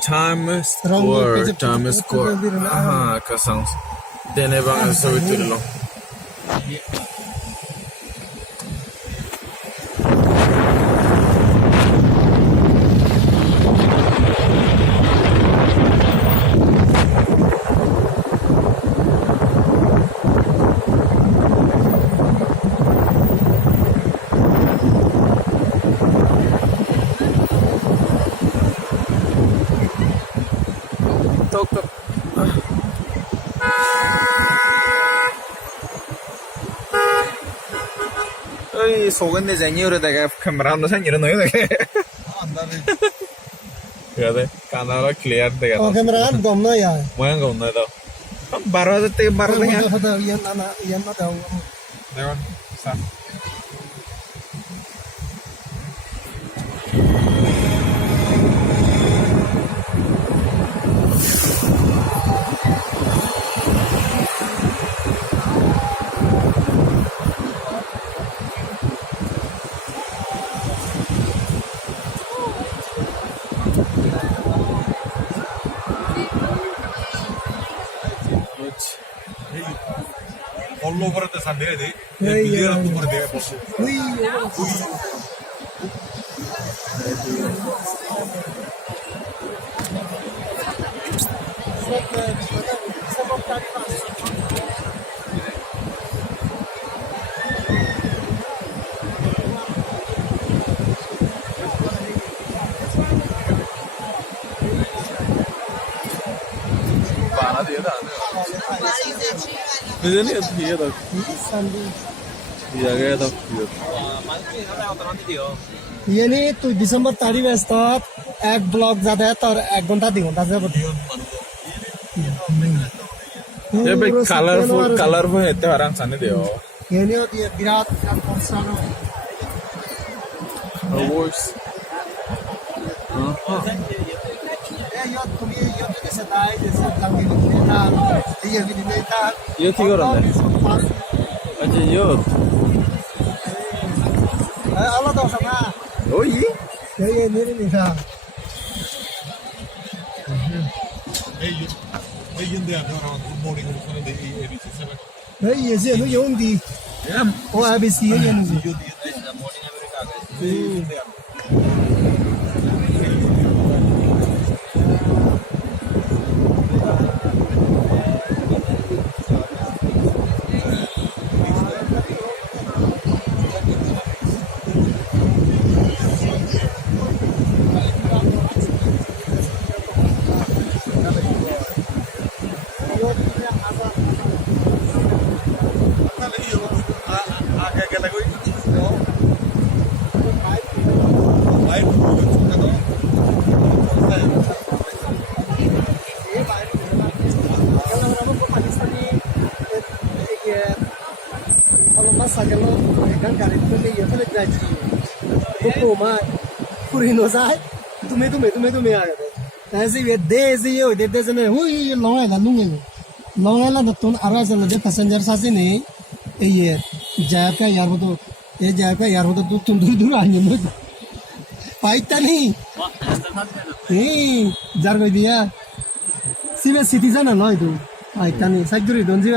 Times Square. Aha, kasang. Dene bang so itulo. Tok. Ơi, số cái này dành nhiều rồi, tại cái camera nó sẽ nhiều nữa rồi. Iya deh, kamera clear deh. Oh, kamera kan gomno ya. Mau yang gak itu. Baru aja tim baru nih ya. Ada yang anak yang ada. Dewan, sah. All over the Sunday, they clear up over there. Bana diye de Bize niye diye de diye de ये नहीं तो दिसंबर तारीख में start एक block ज्यादा है तो एक घंटा 2 घंटा से बढ़ ये भाई कलरफुल है तो आराम से नहीं दियो ये नहीं होती है विराट कॉन्सर्ट वॉइस यो तुम्हें यो तो जैसे दाई जैसे लंबी नेता ये भी नेता ये ठीक हो रहा है अच्छा यो Allah tahu sama oh iya ये मेरे नहीं था ये sih nu yang di oh habis ini yang nu kalau masa kalau kan kali itu nih ya kalau gaji buku mah kurino say तुम्हें आ गए ऐसे ये दे से हुई लौंगे ना लौंगे ना तुम आराम से लगे पैसेंजर सासी नहीं ये जैब का यार हो तो तुम दूर आएंगे मुझे पाइता नहीं जार कोई दिया सीबे सिटीजन है ना इधर पाइता नहीं साइडुरी दोन जी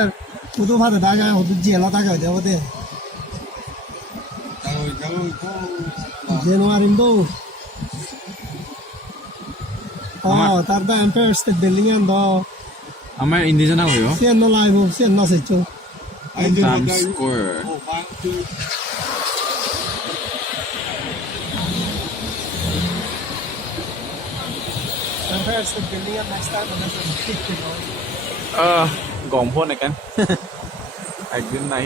वो तो भात दागा हो तो जेला दागा दे वो दे जनवरी में तो tarda Empire State Building and the Ama indigenous na yo siya no live siya no sa ito Times Square Empire State Building and next time na gom phone này kan একদিন নাই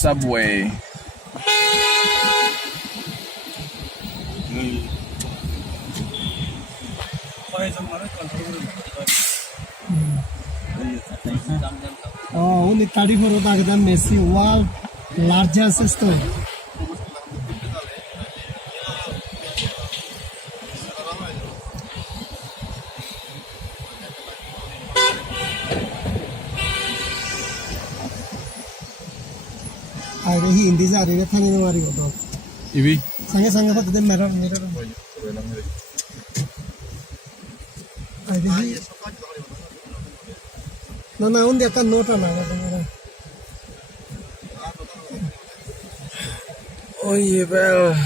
Subway only 34 the Messi wall largest store Ai deh hindi sa ari thang no ari ko. Ibi. Sange sange pa de mirror. Ai deh. Na undi akan nota na. Oh, yeah, well.